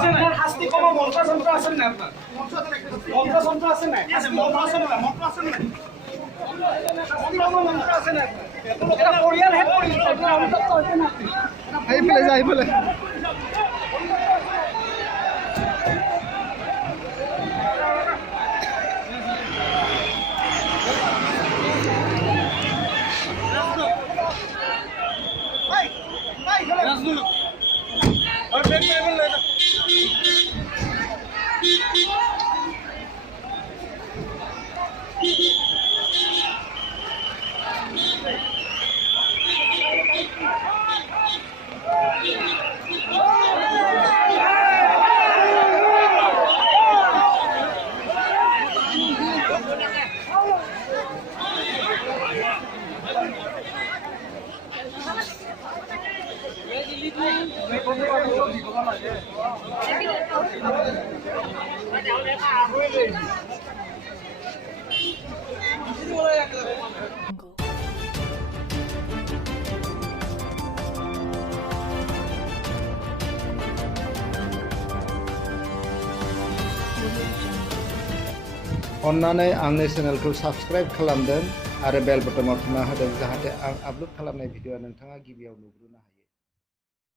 শাস্তি কম মন্ত্ৰ যন্ত্ৰ আছে নাই আপোনাৰ মন্ত্ৰ যন্ত্ৰ আছে নাই মন্ত্ৰ আছে নাই মন্ত্ৰ আছে নাই মন্ত্ৰ আছে নাই এটা পৰিয়াল হে পৰিয়াল এইফালে যা এইফালে अन्नानै आंनि चेनेलखौ साबस्क्राइब खालामदों आरो बेल बटनाव थुना होदों जाहाथे आं आपलोड खालामनाय भिडिअआ नोंथाङा गिबियाव नुग्रोनो हायो।